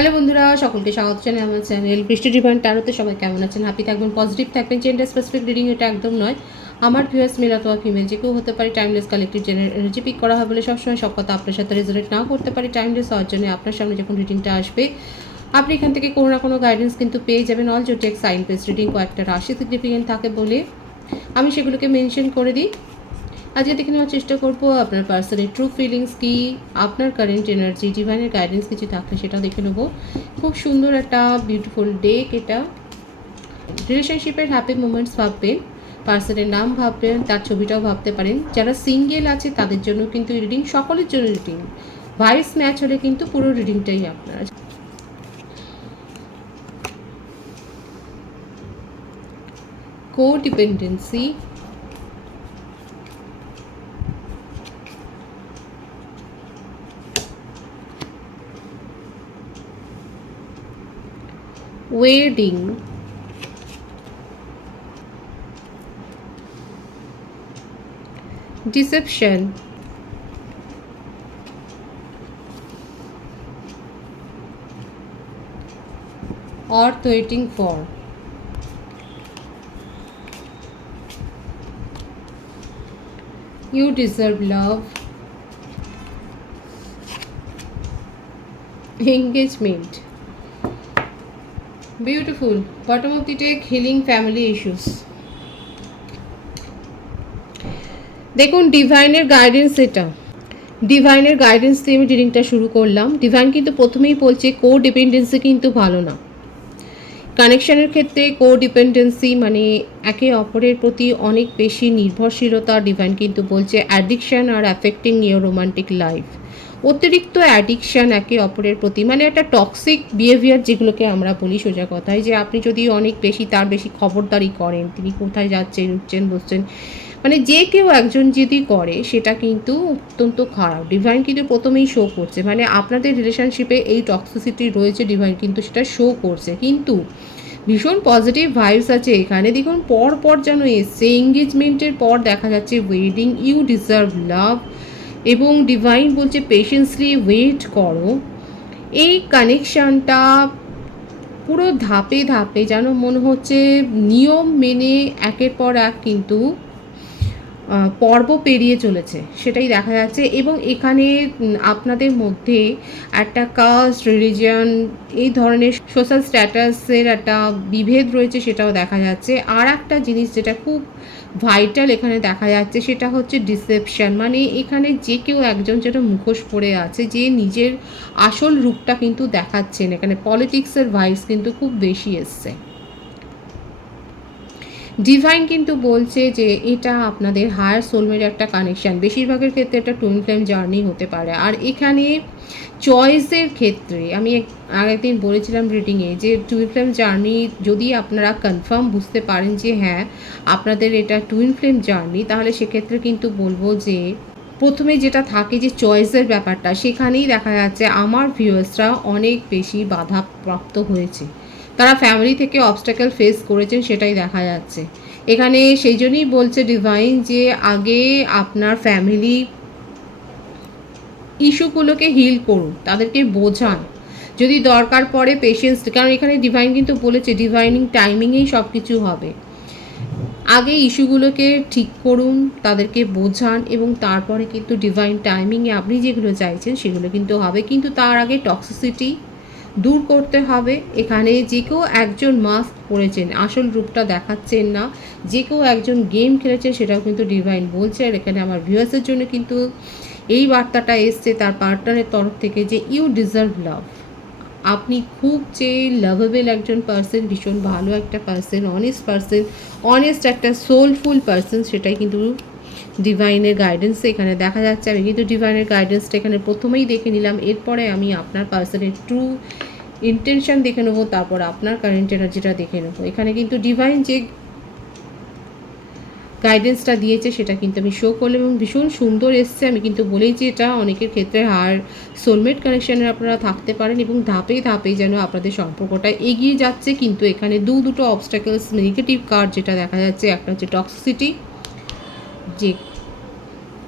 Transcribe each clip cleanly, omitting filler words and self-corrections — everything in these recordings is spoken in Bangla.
হ্যালো বন্ধুরা, সকলকে স্বাগত জানাই আমার চ্যানেল বৃষ্টি ডিভাইন ট্যারোতে। সবাই কেমন আছেন? হ্যাপি থাকবেন, পজিটিভ থাকবেন। জেন্ডার স্পেসিফিক রিডিং এটা একদম নয়। আমার ভিউয়ার্স মেল অথবা ফিমেল যে কেউ হতে পারে। Timeless collective general energy pick করা হয় বলে সবসময় সব কথা আপনার সাথে রেজোনেট নাও করতে পারি। টাইমলেস হওয়ার জন্য আপনার সামনে যখন রিডিংটা আসবে আপনি এখান থেকে কোনো না কোনো গাইডেন্স কিন্তু পেয়ে যাবেন। অল জোটেক সাইন বেস রিডিং কয়েকটা রাশি সিগনিফিকেন্ট থাকে বলে আমি সেগুলোকে মেনশন করে দিই। আজকে দেখে নেওয়ার চেষ্টা করবো আপনার পার্সনের ট্রু ফিলিংস কী, আপনার কারেন্ট এনার্জি, ডিভাইনের গাইডেন্স কিছু থাকলে সেটাও দেখে নেবো। খুব সুন্দর একটা বিউটিফুল ডেক এটা। রিলেশনশিপের হ্যাপি মোমেন্টস ভাববেন, পার্সনের নাম ভাববেন, তার ছবিটাও ভাবতে পারেন। যারা সিঙ্গেল আছে তাদের জন্য কিন্তু রিডিং, সকলের জন্য রিডিং। ভাইস ম্যাচ হলে কিন্তু পুরো রিডিংটাই আপনার। কোডিপেন্ডেন্সি, ওয়েডিং, ডিসেপশন, অর্থ waiting for, you deserve love, engagement. Beautiful. Bottom of the deck, healing family issues. দেখুন ডিভাইনের গাইডেন্স এটা। ডিভাইনের গাইডেন্স দিয়ে আমি রিডিংটা শুরু করলাম। ডিভাইন কিন্তু প্রথমেই বলছে কো ডিপেন্ডেন্সি কিন্তু ভালো না। কানেকশানের ক্ষেত্রে কো ডিপেন্ডেন্সি মানে একে অপরের প্রতি অনেক বেশি নির্ভরশীলতা। ডিভাইন কিন্তু বলছে addiction are affecting your romantic life. অতিরিক্ত অ্যাডিকশান একে অপরের প্রতি, মানে একটা টক্সিক বিহেভিয়ার যেগুলোকে আমরা বলি সোজা কথায়, যে আপনি যদি অনেক বেশি তার বেশি খবরদারি করেন, তিনি কোথায় যাচ্ছেন, উঠছেন, বসছেন, মানে যে কেউ একজন যদি করে সেটা কিন্তু অত্যন্ত খারাপ। ডিভাইন কিন্তু প্রথমেই শো করছে, মানে আপনাদের রিলেশনশিপে এই টক্সিসিটি রয়েছে, ডিভাইন কিন্তু সেটা শো করছে। কিন্তু ভীষণ পজিটিভ ভাইবস আছে এখানে। দেখুন পর পর যেন এসছে, এঙ্গেজমেন্টের পর দেখা যাচ্ছে ওয়েডিং, ইউ ডিজার্ভ লাভ, এবং ডিভাইন বলছে পেশেন্সলি ওয়েট করো। এই কানেকশানটা পুরো ধাপে ধাপে যেন মনে হচ্ছে নিয়ম মেনে একের পর এক কিন্তু পর্ব পেরিয়ে চলেছে, সেটাই দেখা যাচ্ছে। এবং এখানে আপনাদের মধ্যে একটা কাস্ট, রিলিজিয়ন, এই ধরনের সোশ্যাল স্ট্যাটাসের একটা বিভেদ রয়েছে, সেটাও দেখা যাচ্ছে। আর একটা জিনিস যেটা খুব ভাইটাল এখানে দেখা যাচ্ছে সেটা হচ্ছে ডিসেপশন, মানে এখানে যে কেউ একজন যেটা মুখোশ পরে আছে, যে নিজের আসল রূপটা কিন্তু দেখাচ্ছেন। এখানে পলিটিক্সের ভাইবস কিন্তু খুব বেশি এসছে। ডিভাইন কিন্তু বলছে যে এটা আপনাদের হায়ার সোলমের একটা কানেকশান। বেশিরভাগের ক্ষেত্রে একটা টুইন ফ্লেম জার্নি হতে পারে। আর এখানে চয়েসের ক্ষেত্রে আমি আগের দিন বলেছিলাম রিডিংয়ে যে টুইন ফ্লেম জার্নি যদি আপনারা কনফার্ম বুঝতে পারেন যে হ্যাঁ আপনাদের এটা টুইন ফ্লেম জার্নি, তাহলে সেক্ষেত্রে কিন্তু বলবো যে প্রথমে যেটা থাকে যে চয়েসের ব্যাপারটা, সেখানেই দেখা যাচ্ছে আমার ভিউয়ার্সরা অনেক বেশি বাধাপ্রাপ্ত হয়েছে। তারা ফ্যামিলি থেকে অবস্ট্যাকেল ফেস করেছেন, সেটাই দেখা যাচ্ছে এখানে। সেই জন্যই বলছে ডিভাইন যে আগে আপনার ফ্যামিলি ইস্যুগুলোকে হিল করুন, তাদেরকে বোঝান, যদি দরকার পড়ে পেশেন্স, কারণ এখানে ডিভাইন কিন্তু বলেছে ডিভাইনিং টাইমিংয়েই সব কিছু হবে। আগে ইস্যুগুলোকে ঠিক করুন, তাদেরকে বোঝান, এবং তারপরে কিন্তু ডিভাইন টাইমিংয়ে আপনি যেগুলো চাইছেন সেগুলো কিন্তু হবে। কিন্তু তার আগে টক্সিসিটি দূর করতে হবে। এখানে যে কেউ একজন মাস্ক পরেছেন, আসল রূপটা দেখাচ্ছেন না, যে কেউ একজন গেম খেলেছেন, সেটাও কিন্তু ডিভাইন বলছে। আর এখানে আমার ভিউয়ার্সের জন্য কিন্তু এই বার্তাটা এসছে তার পার্টনারের তরফ থেকে যে ইউ ডিজার্ভ লাভ। আপনি খুব যে লাভেবল একজন পার্সন, ভীষণ ভালো একটা পার্সন, অনেস্ট পার্সন, অনেস্ট একটা সোলফুল পার্সন, সেটাই কিন্তু ডিভাইনের গাইডেন্সে এখানে দেখা যাচ্ছে। আমি কিন্তু ডিভাইনের গাইডেন্সটা এখানে প্রথমেই দেখে নিলাম, এরপরে আমি আপনার পার্সনের ট্রু ইন্টেনশন দেখে নেবো, তারপর আপনার কারেন্ট এনার্জিটা দেখে নেবো। এখানে কিন্তু ডিভাইন যে গাইডেন্সটা দিয়েছে সেটা কিন্তু আমি শো করলাম, এবং ভীষণ সুন্দর এসছে। আমি কিন্তু বলেইছি এটা অনেকের ক্ষেত্রে হার সোলমেট কানেকশানে আপনারা থাকতে পারেন, এবং ধাপে ধাপে যেন আপনাদের সম্পর্কটা এগিয়ে যাচ্ছে। কিন্তু এখানে দুটো অবস্ট্যাকলস, নেগেটিভ কার্ড যেটা দেখা যাচ্ছে, একটা হচ্ছে টক্সিসিটি, যে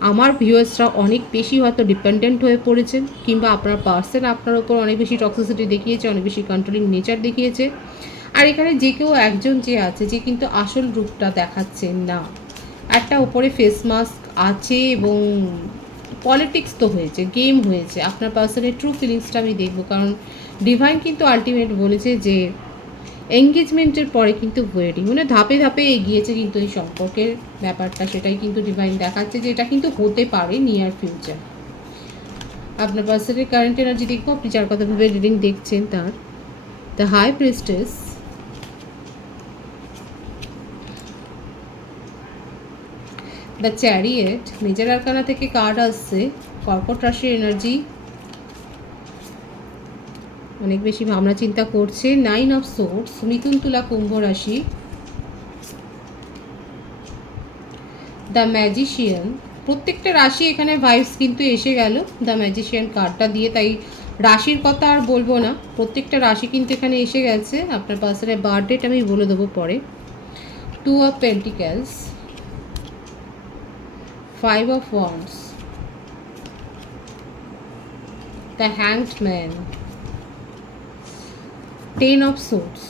আমার ভিউয়ার্সরা অনেক বেশি হয়তো ডিপেন্ডেন্ট হয়ে পড়েছেন, কিংবা আপনার পার্সন আপনার ওপর অনেক বেশি টক্সিসিটি দেখিয়েছে, অনেক বেশি কন্ট্রোলিং নেচার দেখিয়েছে। আর এখানে যে কেউ একজন যে আছে, যে কিন্তু আসল রূপটা দেখাচ্ছেন না, একটা ওপরে ফেস মাস্ক আছে, এবং পলিটিক্স তো হয়েছে, গেম হয়েছে। আপনার পার্সনের ট্রু ফিলিংসটা আমি দেখবো, কারণ ডিভাইন কিন্তু আলটিমেট বলেছে যে এঙ্গেজমেন্টের পরে কিন্তু ওয়েডিং, মানে ধাপে ধাপে এগিয়েছে কিন্তু এই সম্পর্কের ব্যাপারটা, সেটাই কিন্তু ডিভাইন দেখাচ্ছে যে এটা কিন্তু হতে পারে নিয়ার ফিউচার। আপনার পার্সনের কারেন্ট এনার্জি দেখবো, আপনি যার কথা ভেবে রিডিং দেখছেন তার। The high priestess, the chariot, major arcana থেকে কার্ড আসছে, কর্কট রাশির এনার্জি, অনেক বেশি ভাবনা চিন্তা করছে। 9 অফ সোর্ডস, মিথুন তুলা কুম্ভ রাশি, দ্য ম্যাজিশিয়ান। প্রত্যেকটা রাশি এখানে ভাইবস কিন্তু এসে গেল দ্য ম্যাজিশিয়ান কার্ডটা দিয়ে, তাই রাশির কথা আর বলবো না, প্রত্যেকটা রাশি কিন্তু এখানে এসে গেছে। আপনার পার্সনের বার্থডেটা আমি বলে দেবো পরে। 2 of pentacles, 5 of wands, the hanged man, 10 of swords.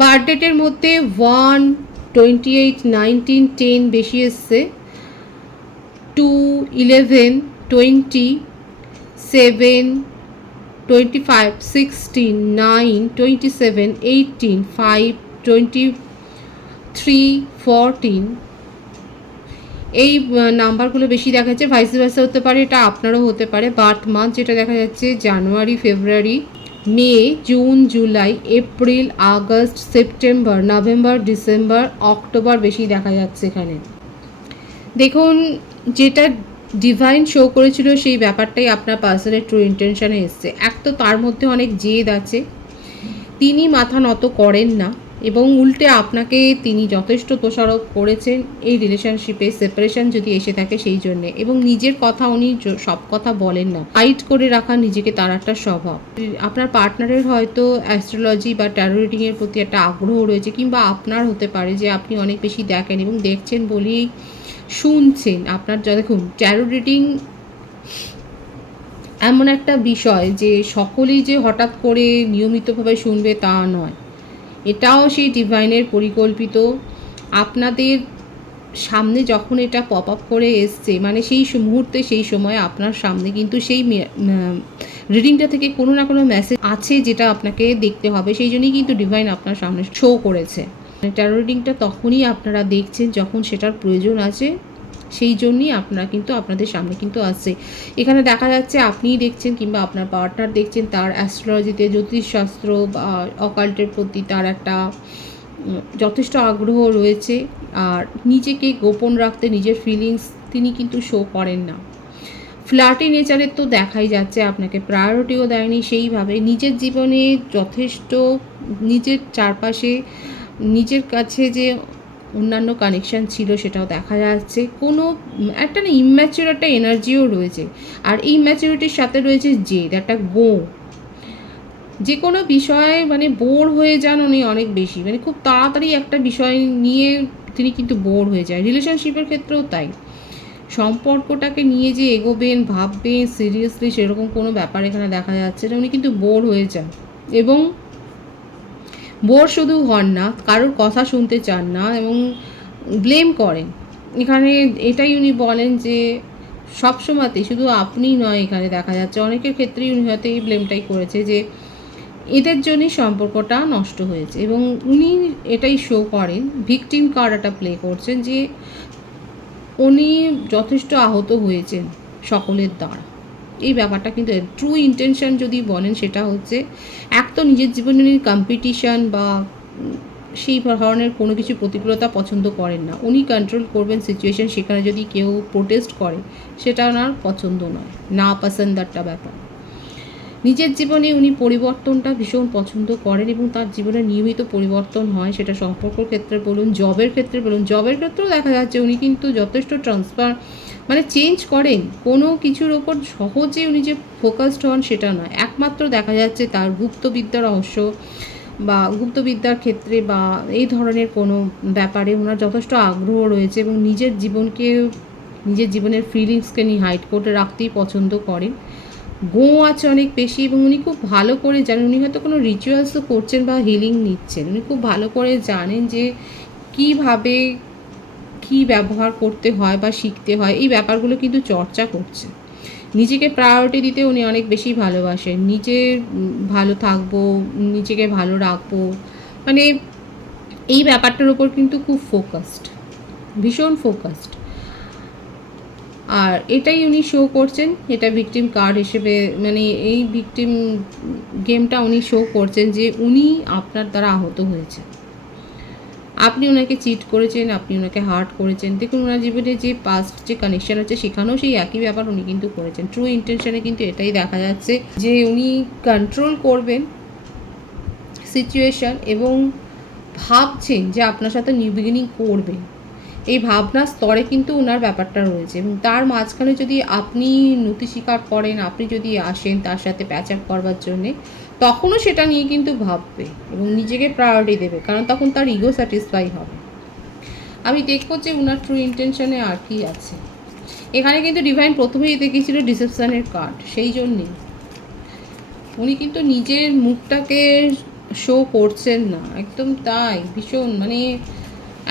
বার্থডেটের মধ্যে 1, 28, 19, 10 বেশি এসছে, 2, 11, 20, 7, 25, 16, 9, 27, 18, 5, 23, 14, এই নাম্বারগুলো বেশি দেখা যাচ্ছে। ভাইস ভার্সা হতে পারে, এটা আপনারও হতে পারে। বার্থ মান্থ যেটা দেখা যাচ্ছে January, February, May, June, July, April, August, September, November, December, October বেশি দেখা যাচ্ছে এখানে। দেখুন, যেটা ডিভাইন শো করেছিল সেই ব্যাপারটাই আপনার পার্সনের ট্রু ইন্টেনশনে এসছে। এক তো তার মধ্যে অনেক জেদ আছে, তিনি মাথা নত করেন না, এবং উল্টে আপনাকে তিনি যথেষ্ট দোষারোপ করেছেন এই রিলেশনশিপে সেপারেশন যদি এসে থাকে সেই জন্যে, এবং নিজের কথা উনি সব কথা বলেন না, হাইড করে রাখা নিজেকে তার একটা স্বভাব। আপনার পার্টনারের হয়তো অ্যাস্ট্রোলজি বা ট্যারো রিডিংয়ের প্রতি একটা আগ্রহ রয়েছে, কিংবা আপনার হতে পারে যে আপনি অনেক বেশি দেখেন এবং দেখছেন বলেই শুনছেন। আপনার দেখুন, ট্যারো রিডিং এমন একটা বিষয় যে সকলেই যে হঠাৎ করে নিয়মিতভাবে শুনবে তা নয়, এটাও সেই ডিভাইনের পরিকল্পিত। আপনাদের সামনে যখন এটা পপ আপ করে এসছে, মানে সেই মুহূর্তে সেই সময় আপনার সামনে কিন্তু সেই রিডিংটা থেকে কোনো না কোনো মেসেজ আছে যেটা আপনাকে দেখতে হবে, সেই জন্যই কিন্তু ডিভাইন আপনার সামনে শো করেছে। ট্যারো রিডিংটা তখনই আপনারা দেখছেন যখন সেটার প্রয়োজন আছে, সেই জন্যই আপনারা কিন্তু আপনাদের সামনে কিন্তু আসছে। এখানে দেখা যাচ্ছে আপনিই দেখছেন কিংবা আপনার পার্টনার দেখছেন, তার অ্যাস্ট্রোলজিতে, জ্যোতিষশাস্ত্র বা অকাল্টের প্রতি তার একটা যথেষ্ট আগ্রহ রয়েছে। আর নিজেকে গোপন রাখতে, নিজের ফিলিংস তিনি কিন্তু শো করেন না। ফ্ল্যাটি নেচারের তো দেখাই যাচ্ছে, আপনাকে প্রায়োরিটিও দেয়নি সেইভাবে। নিজের জীবনে যথেষ্ট, নিজের চারপাশে নিজের কাছে যে অন্যান্য কানেকশান ছিল সেটাও দেখা যাচ্ছে। কোনো একটা না ইম্যাচিউর একটা এনার্জিও রয়েছে, আর এই ম্যাচিউরিটির সাথে রয়েছে জেদ, একটা যে কোনো বিষয়ে মানে বোর হয়ে যান উনি অনেক বেশি, মানে খুব তাড়াতাড়ি একটা বিষয় নিয়ে তিনি কিন্তু বোর হয়ে যায়। রিলেশনশিপের ক্ষেত্রেও তাই, সম্পর্কটাকে নিয়ে যে এগোবেন, ভাববেন সিরিয়াসলি সেরকম কোনো ব্যাপার এখানে দেখা যাচ্ছে না। উনি কিন্তু বোর হয়ে যান, এবং বোর শুধু হন না, কারোর কথা শুনতে চান না এবং ব্লেম করেন। এখানে এটাই উনি বলেন যে সবসময়তেই, শুধু আপনিই নয়, এখানে দেখা যাচ্ছে অনেকের ক্ষেত্রেই উনি হয়তো এই ব্লেমটাই করেছে যে এদের জন্যই সম্পর্কটা নষ্ট হয়েছে, এবং উনি এটাই শো করেন, ভিকটিম কার্ড একটা প্লে করছেন যে উনি যথেষ্ট আহত হয়েছেন সকলের দ্বারা। এই ব্যাপারটা কিন্তু ট্রু ইন্টেনশন যদি বলেন সেটা হচ্ছে, এক তো নিজের জীবনে কম্পিটিশান বা সেই ধরনের কোনো কিছু প্রতিকূলতা পছন্দ করেন না, উনি কন্ট্রোল করবেন সিচুয়েশন। সেখানে যদি কেউ প্রোটেস্ট করে সেটা ওনার পছন্দ নয়, না পছন্দ একটা ব্যাপার। নিজের জীবনে উনি পরিবর্তনটা ভীষণ পছন্দ করেন, এবং তার জীবনে নিয়মিত পরিবর্তন হয়, সেটা সম্পর্কের ক্ষেত্রে বলুন, জবের ক্ষেত্রে বলুন। জবের ক্ষেত্রেও দেখা যাচ্ছে উনি কিন্তু যথেষ্ট ট্রান্সফার মানে চেঞ্জ করেন, কোনো কিছুর ওপর সহজে উনি যে ফোকাসড হন সেটা নয়। একমাত্র দেখা যাচ্ছে তার গুপ্তবিদ্যা রহস্য বা গুপ্তবিদ্যার ক্ষেত্রে বা এই ধরনের কোনো ব্যাপারে ওনার যথেষ্ট আগ্রহ রয়েছে এবং নিজের জীবনের ফিলিংসকে উনি হাইড করে রাখতেই পছন্দ করেন। আছে অনেক বেশি এবং উনি খুব ভালো করে জানেন, উনি হয়তো কোনো রিচুয়ালসও করছেন বা হিলিং নিচ্ছেন, উনি খুব ভালো করে জানেন যে কীভাবে কী ব্যবহার করতে হয় বা শিখতে হয়, এই ব্যাপারগুলো কিন্তু চর্চা করছে। নিজেকে প্রায়োরিটি দিতে উনি অনেক বেশি ভালোবাসেন। ভালো থাকবো, নিজেকে ভালো রাখবো, মানে এই ব্যাপারটার ওপর কিন্তু খুব ফোকাসড, ভীষণ ফোকাসড। আর এটাই উনি শো করছেন, এটা ভিকটিম কার্ড হিসেবে, মানে এই ভিকটিম গেমটা উনি শো করছেন যে উনি আপনার দ্বারা আহত হয়েছে, আপনি ওনাকে চিট করেছেন, আপনি ওনাকে হার্ট করেছেন। দেখুন ওনার জীবনে যে পাস্ট যে কানেকশান আছে সেখানেও সেই একই ব্যাপার উনি কিন্তু করেছেন। ট্রু ইন্টেনশনে কিন্তু এটাই দেখা যাচ্ছে যে উনি কন্ট্রোল করবেন সিচুয়েশান এবং ভাবছেন যে আপনার সাথে নিউ বিগিনিং করবেন, এই ভাবনার স্তরে কিন্তু ওনার ব্যাপারটা রয়েছে। এবং তার মাঝখানে যদি আপনি নতি স্বীকার করেন, আপনি যদি আসেন তার সাথে প্যাচ আপ করবার জন্যে, তখনও সেটা নিয়ে কিন্তু ভাববে এবং নিজেকে প্রায়োরিটি দেবে, কারণ তখন তার ইগো স্যাটিসফাই হবে। আমি দেখবো যে ওনার ট্রু ইন্টেনশনে আর কি আছে। এখানে কিন্তু ডিভাইন প্রথমেই দেখেছিল ডিসেপশনের কার্ড, সেই জন্যেই উনি কিন্তু নিজের মুখটাকে শো করছেন না, একদম তাই। ভীষণ মানে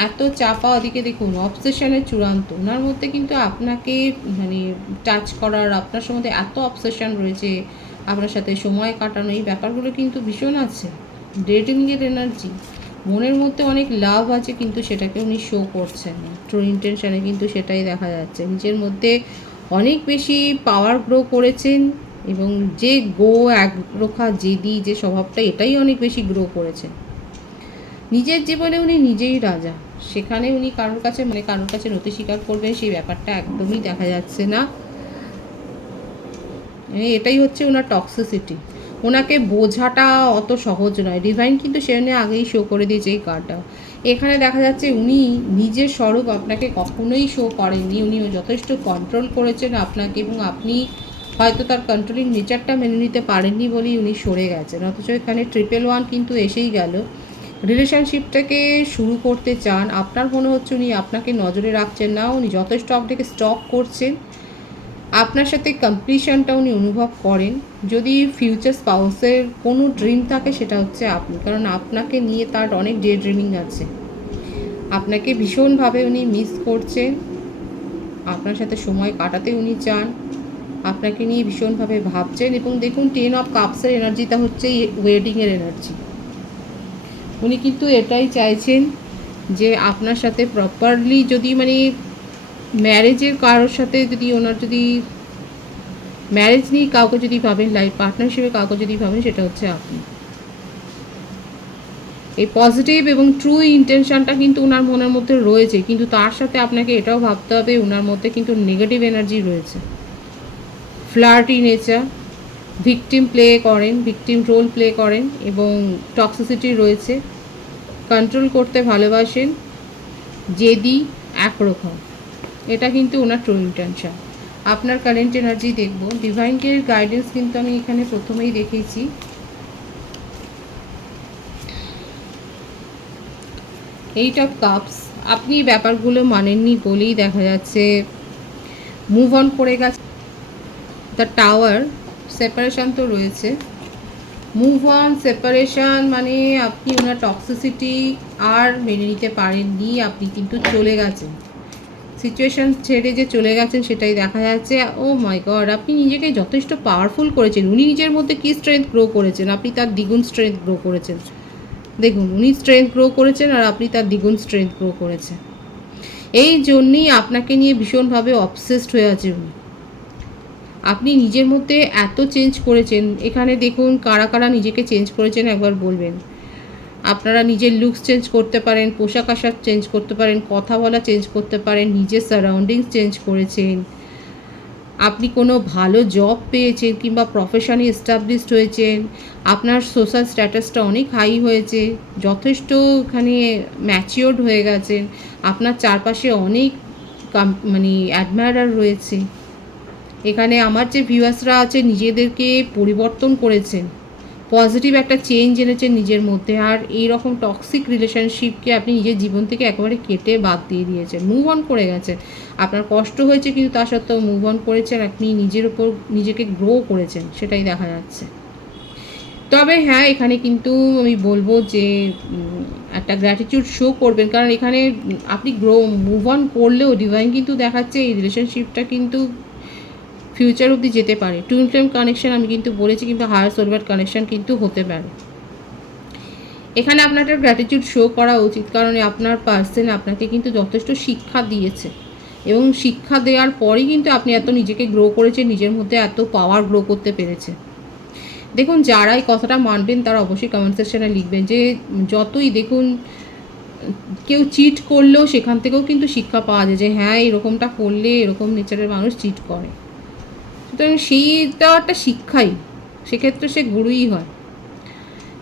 এত চাপা, ওদিকে দেখুন অবসেশনের চূড়ান্ত। ওনার মধ্যে কিন্তু আপনাকে মানে টাচ করার, আপনার সম্বন্ধে এত অবসেশন রয়েছে, আপনার সাথে সময় কাটানো, এই ব্যাপারগুলো কিন্তু ভীষণ আছে। ডেটিংয়ের এনার্জি, মনের মধ্যে অনেক লাভ আছে কিন্তু সেটাকে উনি শো করছেন না। ট্রু ইন্টেনশনে কিন্তু সেটাই দেখা যাচ্ছে, নিজের মধ্যে অনেক বেশি পাওয়ার গ্রো করেছেন এবং যে একরোখা জেদি যে স্বভাবটা, এটাই অনেক বেশি গ্রো করেছেন। নিজের জীবনে উনি নিজেই রাজা, সেখানে উনি কারোর কাছে নতি স্বীকার করবেন সেই ব্যাপারটা একদমই দেখা যাচ্ছে না। এটাই হচ্ছে ওনার টক্সিসিটি, ওনাকে বোঝাটা অত সহজ নয়। ডিভাইন কিন্তু সেখানে আগেই শো করে দিয়েছে এই কার্ডটা। এখানে দেখা যাচ্ছে উনি নিজের স্বরূপ আপনাকে কখনোই শো করেননি, উনি যথেষ্ট কন্ট্রোল করেছেন আপনাকে এবং আপনি হয়তো তার কন্ট্রোলিং নেচারটা মেনে নিতে পারেননি বলেই উনি সরে গেছেন। অথচ এখানে 111 কিন্তু এসেই গেল। রিলেশনশিপটাকে শুরু করতে চান, আপনার মনে হচ্ছে উনি আপনাকে নজরে রাখছেন না, উনি যথেষ্ট আপনাকে স্টক করছেন, আপনার সাথে কমপ্লিশনটা উনি অনুভব করেন। যদি ফিউচার স্পাউসের কোনো ড্রিম থাকে সেটা হচ্ছে আপনি, কারণ আপনাকে নিয়ে তার অনেক ডে ড্রিমিং আছে, আপনাকে ভীষণভাবে উনি মিস করছেন, আপনার সাথে সময় কাটাতে উনি চান, আপনাকে নিয়ে ভীষণভাবে ভাবছেন। এবং দেখুন 10 অফ কাপসের এনার্জিটা হচ্ছে ওয়েডিংয়ের এনার্জি। উনি কিন্তু এটাই চাইছেন যে আপনার সাথে প্রপারলি, যদি মানে ম্যারেজের কারোর সাথে যদি ওনার যদি ম্যারেজ নিয়ে কাউকে যদি ভাবেন, লাইফ পার্টনার হিসেবে কাউকে যদি ভাবেন, সেটা হচ্ছে আপনি। এই পজিটিভ এবং ট্রু ইন্টেনশনটা কিন্তু ওনার মনের মধ্যে রয়েছে, কিন্তু তার সাথে আপনাকে এটাও ভাবতে হবে ওনার মধ্যে কিন্তু নেগেটিভ এনার্জি রয়েছে, flirty nature, victim role play করেন এবং টক্সিসিটি রয়েছে, কন্ট্রোল করতে ভালোবাসেন, জেদি, একরকম। এটা কিন্তু ওনার ট্রু ইন্টেনশন। আপনার কারেন্ট এনার্জি দেখব। ডিভাইনকে গাইডেন্স কিন্তু আমি এখানে প্রথমেই দেখেছি। এইট অফ কাপস, আপনি ব্যাপারগুলো মানেননি বলেই দেখা যাচ্ছে মুভ অন করে গেছে। দ্য টাওয়ার, সেপারেশন তো রয়েছে, মুভ অন, সেপারেশন, মানে আপনি ওনার টক্সিসিটি আর মেনে নিতে পারেননি, আপনি কিন্তু চলে গেছেন, সিচুয়েশান ছেড়ে যে চলে গেছেন সেটাই দেখা যাচ্ছে। ও মাই গড, আপনি নিজেকে যথেষ্ট পাওয়ারফুল করেছেন। উনি নিজের মধ্যে কী স্ট্রেংথ গ্রো করেছেন, আপনি তার দ্বিগুণ স্ট্রেংথ গ্রো করেছেন। দেখুন উনি স্ট্রেংথ গ্রো করেছেন আর আপনি তার দ্বিগুণ স্ট্রেংথ গ্রো করেছেন। এই জন্যই আপনাকে নিয়ে ভীষণভাবে অবসেসড হয়ে আছে উনি। আপনি নিজের মধ্যে এত চেঞ্জ করেছেন। এখানে দেখুন কারা কারা নিজেকে চেঞ্জ করেছেন একবার বলবেন। আপনারা নিজের লুকস চেঞ্জ করতে পারেন, পোশাক আশাক চেঞ্জ করতে পারেন, কথা বলা চেঞ্জ করতে পারেন, নিজের সারাউন্ডিংস চেঞ্জ করেছেন, আপনি কোনো ভালো জব পেয়েছেন কিংবা প্রফেশনে এস্টাবলিশড হয়েছেন, আপনার সোশ্যাল স্ট্যাটাসটা অনেক হাই হয়েছে, যথেষ্ট এখানে ম্যাচিওর্ড হয়ে গেছেন, আপনার চারপাশে অনেক মানে অ্যাডমায়ারার রয়েছে। এখানে আমার যে ভিউয়ার্সরা আছে নিজেদেরকে পরিবর্তন করেছেন, পজিটিভ একটা চেঞ্জ এনেছেন নিজের মধ্যে। আর এই রকম টক্সিক রিলেশনশিপকে আপনি নিজের জীবন থেকে একেবারে কেটে বাদ দিয়ে দিয়েছেন, মুভ অন করে গেছেন। আপনার কষ্ট হয়েছে কিন্তু তা সত্ত্বেও মুভ অন করেছেন, আপনি নিজের উপর নিজেকে গ্রো করেছেন, সেটাই দেখা যাচ্ছে। তবে হ্যাঁ, এখানে কিন্তু আমি বলবো যে একটা গ্র্যাটিটিউড শো করবেন, কারণ এখানে আপনি মুভ অন করলেও ডিভাইন কিন্তু দেখাচ্ছে এই রিলেশনশিপটা কিন্তু ফিউচার অবধি যেতে পারে। টুইন ফ্লেম কানেকশন আমি কিন্তু বলেছি, কিন্তু হায়ার সোলমেট কানেকশন কিন্তু হতে পারে। এখানে আপনার একটা গ্র্যাটিটিউড শো করা উচিত, কারণ আপনার পার্সন আপনাকে কিন্তু যথেষ্ট শিক্ষা দিয়েছে, এবং শিক্ষা দেওয়ার পরই কিন্তু আপনি এত নিজেকে গ্রো করেছেন, নিজের মধ্যে এত পাওয়ার গ্রো করতে পেরেছে। দেখুন, যারা এই কথাটা মানবেন তারা অবশ্যই কমেন্ট সেকশনে লিখবেন যে যতই দেখুন কেউ চিট করলেও সেখান থেকেও কিন্তু শিক্ষা পাওয়া যায় যে হ্যাঁ, এরকমটা করলে এরকম নেচারের মানুষ চিট করে। সুতরাং সেইটা একটা শিক্ষাই, সেক্ষেত্রে সে গুরুই হয়।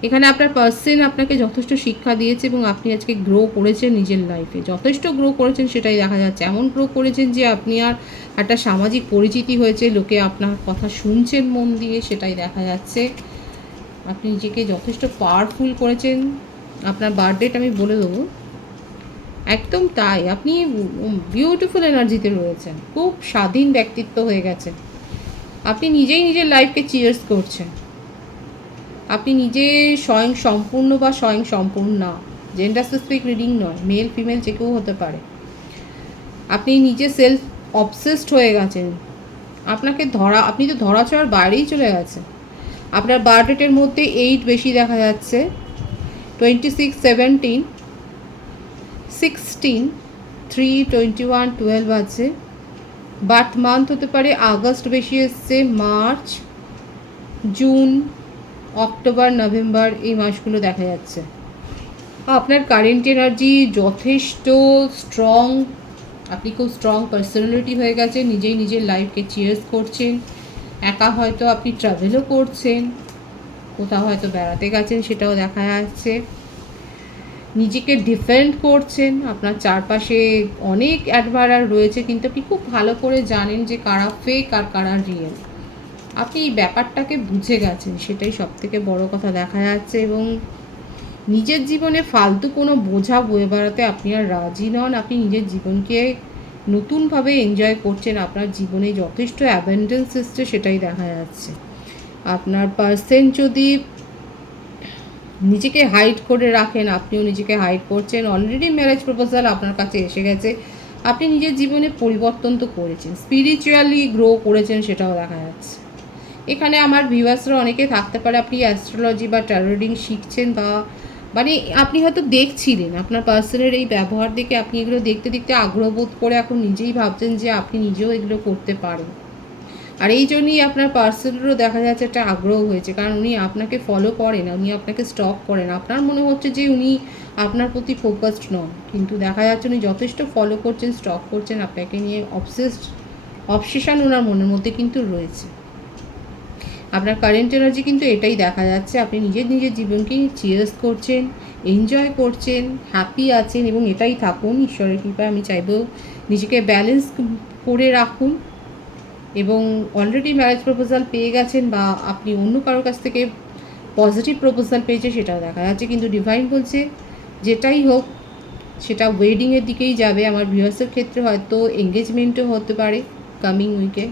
এখানে আপনার পার্সন আপনাকে যথেষ্ট শিক্ষা দিয়েছে এবং আপনি আজকে গ্রো করেছেন নিজের লাইফে, যথেষ্ট গ্রো করেছেন, সেটাই দেখা যাচ্ছে। এমন গ্রো করেছেন যে আপনি আর একটা সামাজিক পরিচিতি হয়েছে, লোকে আপনার কথা শুনছেন মন দিয়ে, সেটাই দেখা যাচ্ছে। আপনি নিজেকে যথেষ্ট পাওয়ারফুল করেছেন। আপনার বার্থডেটা আমি বলে দেবো, একদম তাই, আপনি বিউটিফুল এনার্জিতে রয়েছেন, খুব স্বাধীন ব্যক্তিত্ব হয়ে গেছেন। আপনি নিজেই নিজের লাইফকে চিয়ার্স করছেন। আপনি নিজে স্বয়ং সম্পূর্ণ বা স্বয়ং সম্পূর্ণ না, জেন্ডার স্পেসিফিক রিডিং নয়, মেল ফিমেল যে কেউ হতে পারে। আপনি নিজে সেলফ অবসেসড হয়ে গেছেন। আপনি তো ধরাছোঁয়ার বাইরেই চলে গেছেন। আপনার বার্থডেটের মধ্যে 8 বেশি দেখা যাচ্ছে, 26, 17, 16, 3, 21, 12 আছে। বার্থ মান্থ হতে পারে আগস্ট বেশি এসছে, মার্চ, জুন, অক্টোবর, নভেম্বর, এই মাসগুলো দেখা যাচ্ছে। আপনার কারেন্ট এনার্জি যথেষ্ট স্ট্রং, আপনি খুব স্ট্রং পার্সোনালিটি হয়ে গেছে, নিজেই নিজের লাইফকে চিয়ার্স করছেন। একা হয়তো আপনি ট্রাভেলও করছেন, কোথাও হয়তো বেড়াতে গেছেন, সেটাও দেখা যাচ্ছে। নিজেকে ডিফেন্ড করছেন, আপনার চারপাশে অনেক অ্যাডমায়ারার রয়েছে, কিন্তু আপনি খুব ভালো করে জানেন যে কারা ফেক আর কারা রিয়েল। আপনি এই ব্যাপারটাকে বুঝে গেছেন, সেটাই সবথেকে বড় কথা দেখা যাচ্ছে। এবং নিজের জীবনে ফালতু কোনো বোঝা বয়ে বেড়াতে আপনি আর রাজি নন। আপনি নিজের জীবনকে নতুনভাবে এনজয় করছেন, আপনার জীবনে যথেষ্ট অ্যাবেন্ডেন্স এসছে, সেটাই দেখা যাচ্ছে। আপনার পার্সন যদি নিজেকে হাইড করে রাখেন, আপনিও নিজেকে হাইড করছেন। অলরেডি ম্যারেজ প্রপোজাল আপনার কাছে এসে গেছে, আপনি নিজের জীবনে পরিবর্তন তো করেছেন, স্পিরিচুয়ালি গ্রো করেছেন, সেটাও দেখা যাচ্ছে। এখানে আমার ভিউয়ার্সরা অনেকে থাকতে পারে আপনি অ্যাস্ট্রোলজি বা ট্যারো রিডিং শিখছেন, বা মানে আপনি হয়তো দেখছিলেন আপনার পার্সনের এই ব্যবহার দেখে, আপনি এগুলো দেখতে দেখতে আগ্রহ বোধ করে এখন নিজেই ভাবছেন যে আপনি নিজেও এগুলো করতে পারেন। আর এই জন্যই আপনার পার্সনেরও দেখা যাচ্ছে একটা আগ্রহ হয়েছে, কারণ উনি আপনাকে ফলো করেন, উনি আপনাকে স্টক করেন। আপনার মনে হচ্ছে যে উনি আপনার প্রতি ফোকাসড নন, কিন্তু দেখা যাচ্ছে উনি যথেষ্ট ফলো করছেন, স্টক করছেন, আপনাকে নিয়ে অবসেশন ওনার মনের মধ্যে কিন্তু রয়েছে। আপনার কারেন্ট এনার্জি কিন্তু এটাই দেখা যাচ্ছে, আপনি নিজের নিজের জীবনকে চিয়ার্স করছেন, এনজয় করছেন, হ্যাপি আছেন, এবং এটাই থাকুন। ঈশ্বরের কৃপায় আমি চাইবো নিজেকে ব্যালেন্স করে রাখুন। এবং অলরেডি ম্যারেজ প্রপোজাল পেয়ে গেছেন, বা আপনি অন্য কারোর কাছ থেকে পজিটিভ প্রপোজাল পেয়েছে, সেটাও দেখা যাচ্ছে। কিন্তু ডিভাইন বলছে যেটাই হোক সেটা ওয়েডিংয়ের দিকেই যাবে। আমার ভিউয়ার্সের ক্ষেত্রে হয়তো এঙ্গেজমেন্টও হতে পারে কামিং উইকে,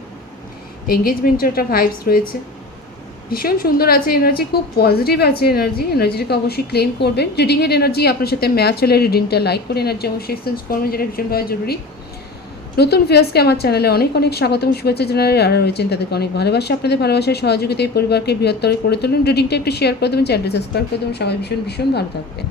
এঙ্গেজমেন্টের একটা ভাইবস রয়েছে। ভীষণ সুন্দর আছে এনার্জি, খুব পজিটিভ আছে এনার্জিটাকে অবশ্যই ক্লেম করবেন। রিডিংয়ের এনার্জি আপনার সাথে ম্যাচ হলে রিডিংটা লাইক করে এনার্জি অবশ্যই এক্সচেঞ্জ করবেন, যেটা ভীষণভাবে জরুরি। নতুন ভিউয়ার্সকে আমার চ্যানেলে অনেক অনেক স্বাগত এবং শুভেচ্ছা জানালে, যারা রয়েছেন তাদেরকে অনেক ভালোবাসা। আপনাদের ভালোবাসার সহযোগিতা এই পরিবারকে বৃহত্তর করে তুলুন। রিডিংটা একটু শেয়ার করে দেবেন, চ্যানেলটা সাবস্ক্রাইব করে দেবেন। সবাই ভীষণ ভীষণ ভালো থাকবেন।